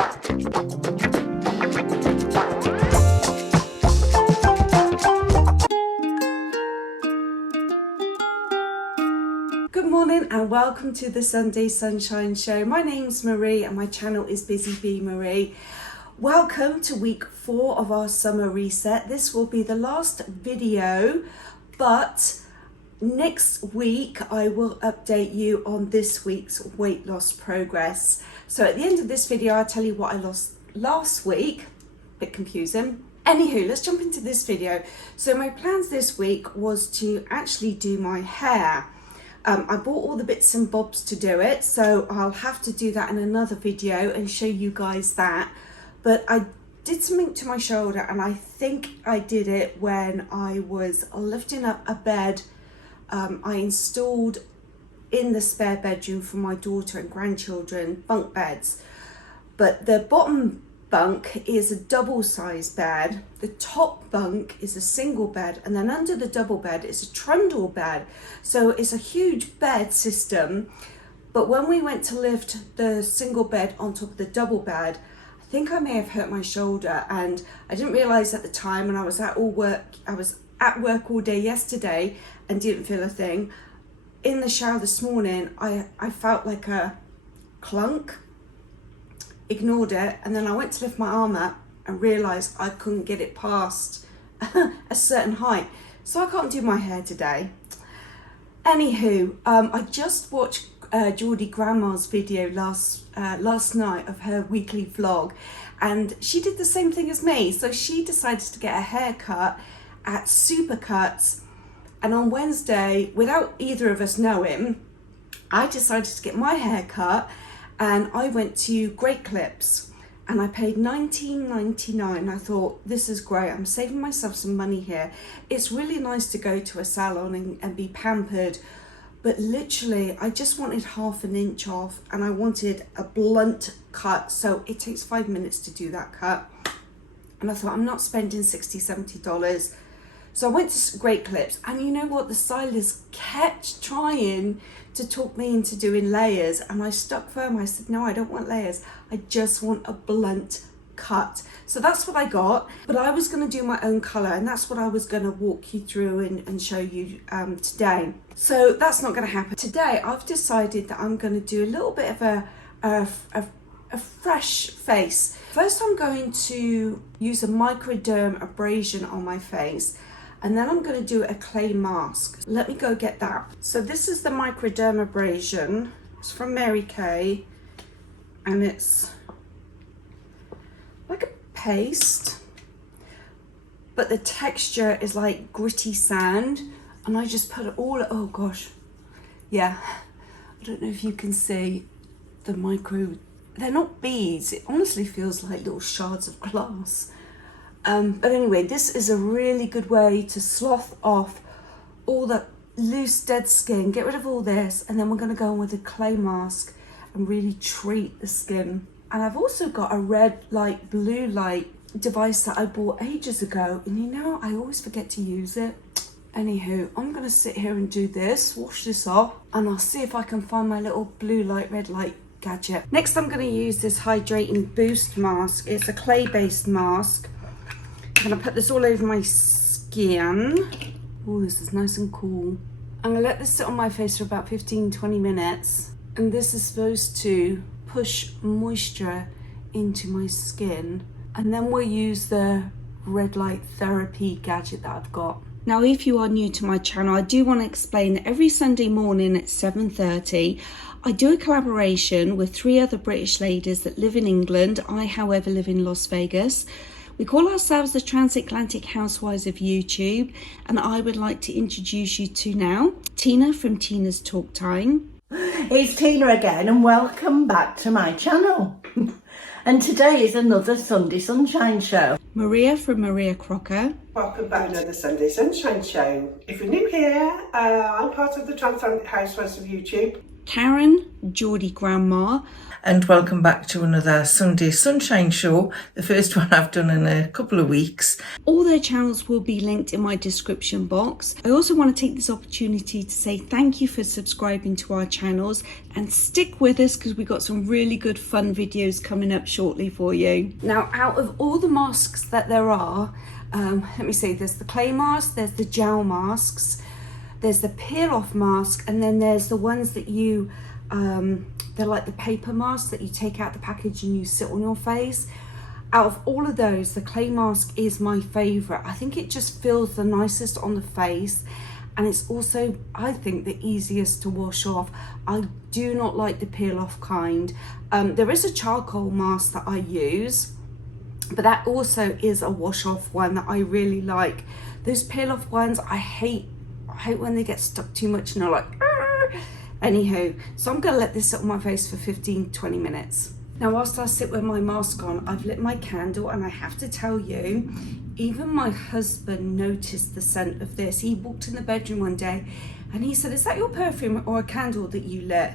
Good morning and welcome to the Sunday Sunshine Show. My name's Maree and my channel is Busy Bee Maree. Welcome to week 4 of our summer reset. This will be the last video, but next week I will update you on this week's weight loss progress. So at the end of this video I'll tell you what I lost last week. Bit confusing. Anywho, let's jump into this video. So my plans this week was to actually do my hair. I bought all the bits and bobs to do it, so I'll have to do that in another video and show you guys that. But I did something to my shoulder, and I think I did it when I was lifting up a bed I installed in the spare bedroom for my daughter and grandchildren, bunk beds. But the bottom bunk is a double size bed, the top bunk is a single bed, and then under the double bed is a trundle bed. So it's a huge bed system. But when we went to lift the single bed on top of the double bed, I think I may have hurt my shoulder, and I didn't realize at the time, and I was at work all day yesterday and didn't feel a thing. In the shower this morning I felt like a clunk. Ignored it, and then I went to lift my arm up and realised I couldn't get it past a certain height, so I can't do my hair today. Anywho, I just watched GeordieGrandma's video last night of her weekly vlog, and she did the same thing as me. So she decided to get a haircut at Supercuts, and on Wednesday, without either of us knowing, I decided to get my hair cut. And I went to Great Clips and I paid $19.99. I thought, this is great. I'm saving myself some money here. It's really nice to go to a salon and be pampered. But literally, I just wanted half an inch off and I wanted a blunt cut. So it takes 5 minutes to do that cut. And I thought, I'm not spending $60, $70. So I went to Great Clips, and you know what? The stylist kept trying to talk me into doing layers, and I stuck firm. I said, no, I don't want layers. I just want a blunt cut. So that's what I got, but I was going to do my own colour, and that's what I was going to walk you through and show you today. So that's not going to happen. Today, I've decided that I'm going to do a little bit of a fresh face. First, I'm going to use a microderm abrasion on my face, and then I'm going to do a clay mask. Let me go get that. So this is the microderm abrasion. It's from Mary Kay, and it's like a paste, but the texture is like gritty sand, and I just put it all, oh gosh, yeah, I don't know if you can see the micro, they're not beads, it honestly feels like little shards of glass. But anyway, this is a really good way to slough off all the loose dead skin, get rid of all this, and then we're going to go on with a clay mask and really treat the skin. And I've also got a red light, blue light device that I bought ages ago, and you know, I always forget to use it. Anywho, I'm going to sit here and do this, wash this off, and I'll see if I can find my little blue light, red light gadget. Next, I'm going to use this hydrating boost mask. It's a clay based mask. I'm going to put this all over my skin. Oh, this is nice and cool. I'm going to let this sit on my face for about 15-20 minutes. And this is supposed to push moisture into my skin. And then we'll use the red light therapy gadget that I've got. Now, if you are new to my channel, I do want to explain that every Sunday morning at 7:30, I do a collaboration with 3 other British ladies that live in England. I, however, live in Las Vegas. We call ourselves the Transatlantic Housewives of YouTube, and I would like to introduce you to now Tina from Tina's Talk Time. It's Tina again, and welcome back to my channel. And today is another Sunday Sunshine Show. Maria from Maria Crocker. Welcome back to another Sunday Sunshine Show. If you're new here, I'm part of the Transatlantic Housewives of YouTube. Karen, GeordieGrandma. And welcome back to another Sunday Sunshine show, the first one I've done in a couple of weeks. All their channels will be linked in my description box. I also want to take this opportunity to say thank you for subscribing to our channels and stick with us because we've got some really good fun videos coming up shortly for you. Now, out of all the masks that there are, let me see, there's the clay mask, there's the gel masks, there's the peel off mask, and then there's the ones that you they're like the paper masks that you take out the package and you sit on your face. Out of all of those, the clay mask is my favorite. I think it just feels the nicest on the face, and it's also, I think, the easiest to wash off. I do not like the peel off kind. There is a charcoal mask that I use, but that also is a wash off one that I really like. Those peel off ones, I hate when they get stuck too much and they're like, argh. Anywho, so I'm gonna let this sit on my face for 15-20 minutes. Now, whilst I sit with my mask on, I've lit my candle, and I have to tell you, even my husband noticed the scent of this. He walked in the bedroom one day and he said, "Is that your perfume or a candle that you lit?"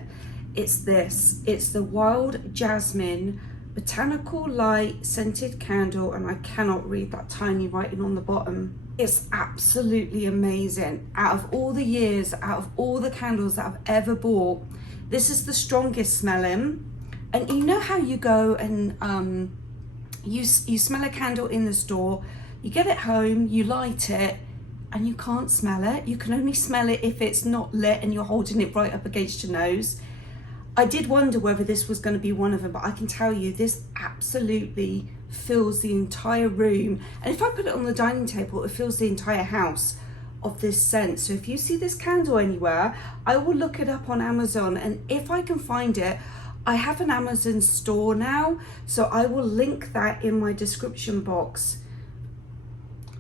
It's this. It's the Wild Jasmine Botanical Light Scented Candle, and I cannot read that tiny writing on the bottom. It's absolutely amazing. Out of all the years, out of all the candles that I've ever bought, this is the strongest smelling. And you know how you go and you smell a candle in the store, you get it home, you light it, and you can't smell it. You can only smell it if it's not lit and you're holding it right up against your nose. I did wonder whether this was going to be one of them, but I can tell you this absolutely fills the entire room. And if I put it on the dining table, it fills the entire house of this scent. So if you see this candle anywhere, I will look it up on Amazon, and if I can find it, I have an Amazon store now, so I will link that in my description box.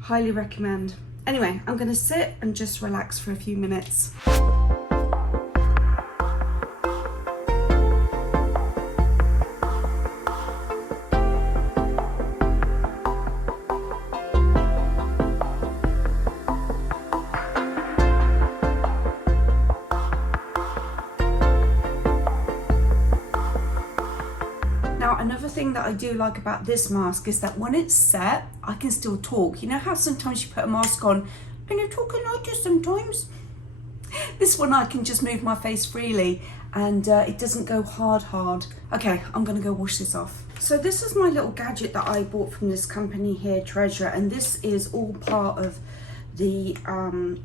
Highly recommend. Anyway, I'm going to sit and just relax for a few minutes. Now, another thing that I do like about this mask is that when it's set, I can still talk. You know how sometimes you put a mask on and you're talking like this sometimes? This one I can just move my face freely, and it doesn't go hard. Okay, I'm gonna go wash this off. So this is my little gadget that I bought from this company here, Treasure, and this is all part of the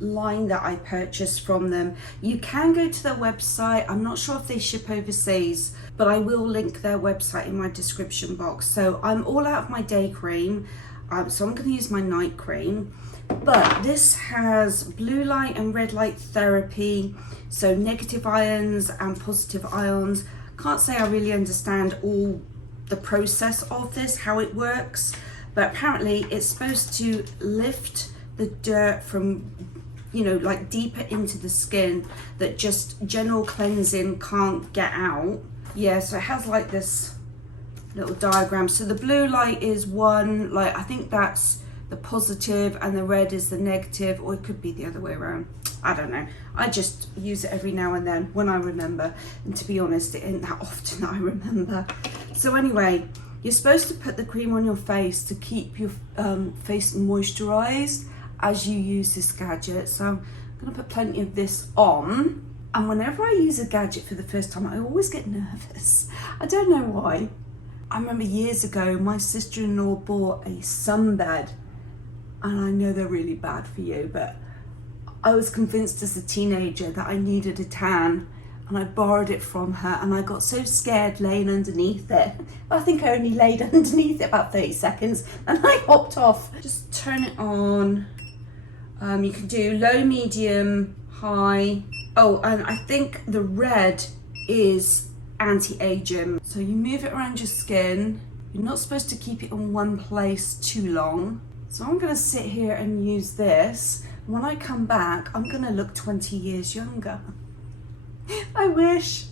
line that I purchased from them. You can go to their website. I'm not sure if they ship overseas, but I will link their website in my description box. So I'm all out of my day cream, so I'm going to use my night cream. But this has blue light and red light therapy, so negative ions and positive ions. Can't say I really understand all the process of this, how it works, but apparently it's supposed to lift the dirt from, you know, like deeper into the skin that just general cleansing can't get out. Yeah, so it has like this little diagram. So the blue light is one, like I think that's the positive, and the red is the negative, or it could be the other way around. I don't know. I just use it every now and then when I remember, and to be honest, it ain't that often that I remember. So anyway, you're supposed to put the cream on your face to keep your face moisturized as you use this gadget. So I'm gonna put plenty of this on, and whenever I use a gadget for the first time, I always get nervous. I don't know why. I remember years ago my sister-in-law bought a sunbed, and I know they're really bad for you, but I was convinced as a teenager that I needed a tan, and I borrowed it from her, and I got so scared laying underneath it. I think I only laid underneath it about 30 seconds and I hopped off. Just turn it on. You can do low, medium, high. Oh, and I think the red is anti-aging. So you move it around your skin. You're not supposed to keep it in one place too long. So I'm gonna sit here and use this. When I come back, I'm gonna look 20 years younger. I wish.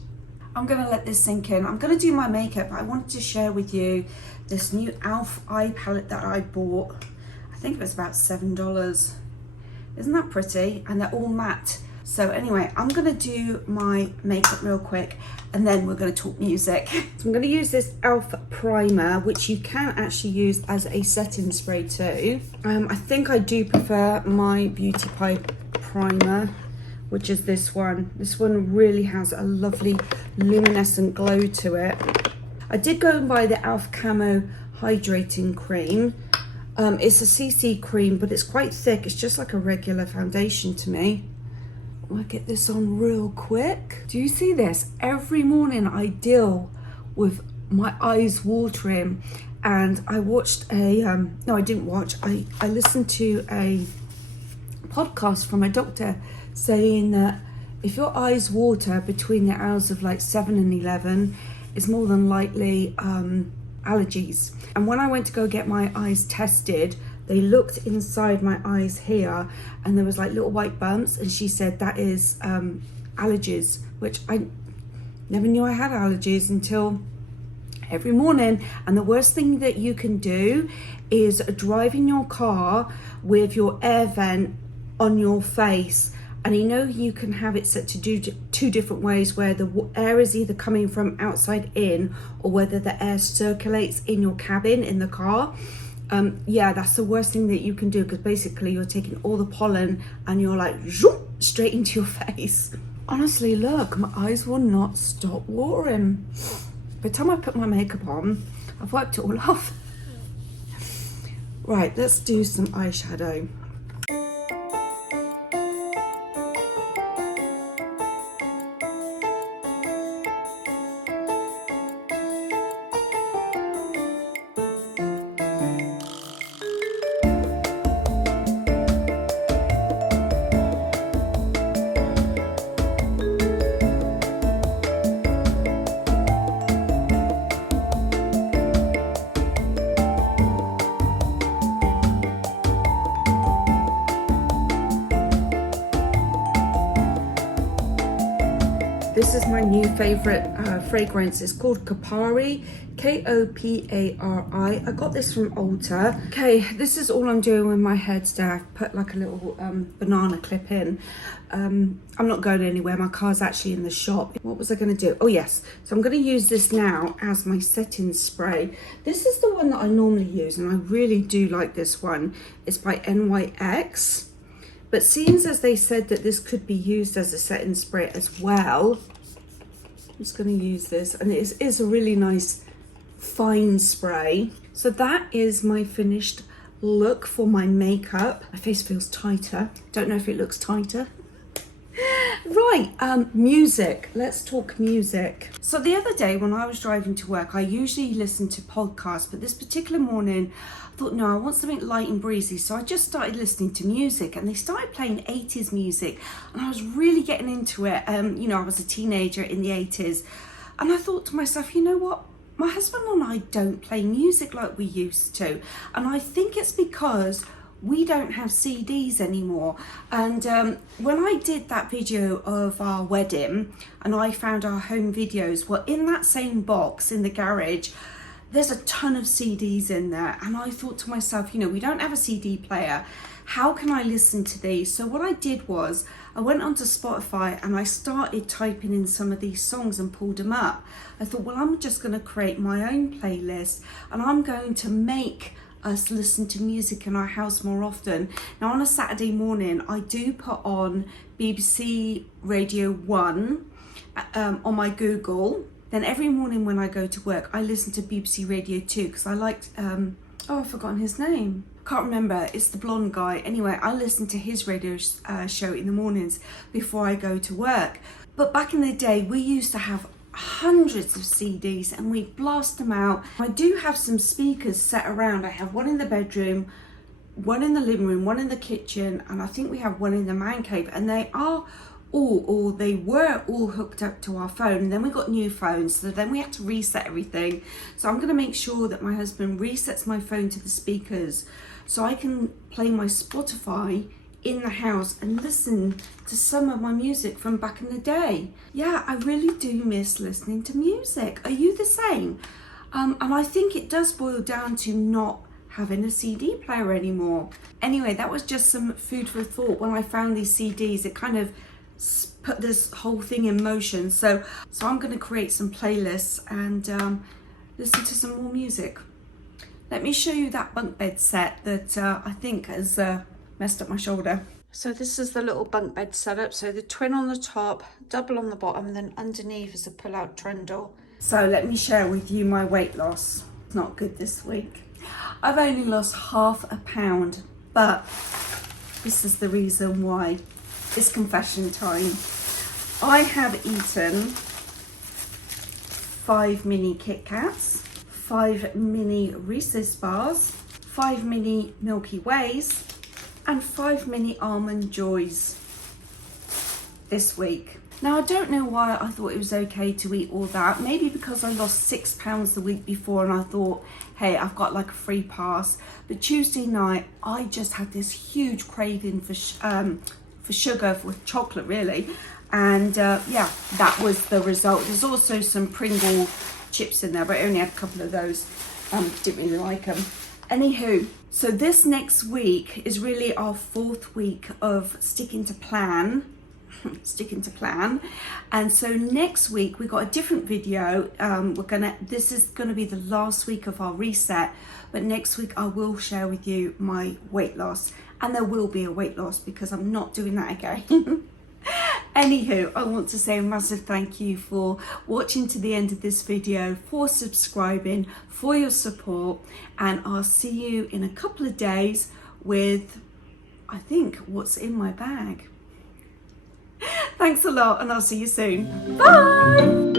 I'm gonna let this sink in. I'm gonna do my makeup, but I wanted to share with you this new e.l.f. eye palette that I bought. I think it was about $7. Isn't that pretty? And they're all matte. So anyway, I'm gonna do my makeup real quick and then we're gonna talk music. So I'm gonna use this e.l.f. primer, which you can actually use as a setting spray too. I think I do prefer my Beauty Pie primer, which is this one. This one really has a lovely luminescent glow to it. I did go and buy the e.l.f. Camo Hydrating Cream. It's a CC cream, but it's quite thick. It's just like a regular foundation to me. I'll get this on real quick. Do you see this? Every morning I deal with my eyes watering, and I watched a, no I didn't watch, I listened to a podcast from a doctor saying that if your eyes water between the hours of like 7 and 11, it's more than likely allergies. And when I went to go get my eyes tested, they looked inside my eyes here and there was like little white bumps, and she said that is allergies, which I never knew I had allergies until every morning. And the worst thing that you can do is drive in your car with your air vent on your face. And you know, you can have it set to do two different ways, where the air is either coming from outside in or whether the air circulates in your cabin in the car. Yeah, that's the worst thing that you can do, because basically you're taking all the pollen and you're like zoom, straight into your face. Honestly, look, my eyes will not stop watering. By the time I put my makeup on, I've wiped it all off. Right, let's do some eyeshadow. This is my new favorite fragrance. It's called Kopari, K-O-P-A-R-I. I got this from Ulta. Okay, this is all I'm doing with my hair today. I've put like a little banana clip in. I'm not going anywhere. My car's actually in the shop. What was I going to do? Oh yes, so I'm going to use this now as my setting spray. This is the one that I normally use, and I really do like this one. It's by NYX. But seeing as they said that this could be used as a setting spray as well, I'm just going to use this, and it is a really nice fine spray. So that is my finished look for my makeup. My face feels tighter. Don't know if it looks tighter. Right, music. Let's talk music. So the other day when I was driving to work, I usually listen to podcasts, but this particular morning I thought, no, I want something light and breezy. So I just started listening to music, and they started playing 80s music, and I was really getting into it. You know, I was a teenager in the 80s, and I thought to myself, you know what? My husband and I don't play music like we used to, and I think it's because we don't have CDs anymore. And when I did that video of our wedding and I found our home videos, well, in that same box in the garage, there's a ton of CDs in there. And I thought to myself, you know, we don't have a CD player. How can I listen to these? So what I did was I went onto Spotify and I started typing in some of these songs and pulled them up. I thought, well, I'm just going to create my own playlist, and I'm going to make us listen to music in our house more often. Now on a Saturday morning I do put on BBC Radio 1 on my Google. Then every morning when I go to work I listen to BBC Radio 2 because I liked oh, I've forgotten his name, can't remember, it's the blonde guy. Anyway, I listen to his radio show in the mornings before I go to work. But back in the day we used to have hundreds of CDs and we blast them out. I do have some speakers set around. I have one in the bedroom, one in the living room, one in the kitchen, and I think we have one in the man cave, and they are all, or they were all hooked up to our phone. And then we got new phones, so then we had to reset everything. So I'm going to make sure that my husband resets my phone to the speakers so I can play my Spotify in the house and listen to some of my music from back in the day. Yeah, I really do miss listening to music. Are you the same? And I think it does boil down to not having a CD player anymore. Anyway, that was just some food for thought. When I found these CDs, it kind of put this whole thing in motion. So I'm going to create some playlists and listen to some more music. Let me show you that bunk bed set that I think has messed up my shoulder. So this is the little bunk bed setup. So the twin on the top, double on the bottom, and then underneath is a pull-out trundle. So let me share with you my weight loss. It's not good this week. I've only lost ½ a pound, but this is the reason why. It's confession time. I have eaten 5 mini Kit Kats, 5 mini Reese's bars, 5 mini Milky Ways, and 5 mini Almond Joys this week. Now I don't know why I thought it was okay to eat all that. Maybe because I lost 6 pounds the week before and I thought, hey, I've got like a free pass. But Tuesday night, I just had this huge craving for sugar, for chocolate really. And yeah, that was the result. There's also some Pringle chips in there, but I only had a couple of those. Didn't really like them. Anywho, so this next week is really our 4th week of sticking to plan. And so next week we got a different video. This is gonna be the last week of our reset, but next week I will share with you my weight loss, and there will be a weight loss because I'm not doing that again. Anywho, I want to say a massive thank you for watching to the end of this video, for subscribing, for your support, and I'll see you in a couple of days with, I think, what's in my bag. Thanks a lot, and I'll see you soon. Bye!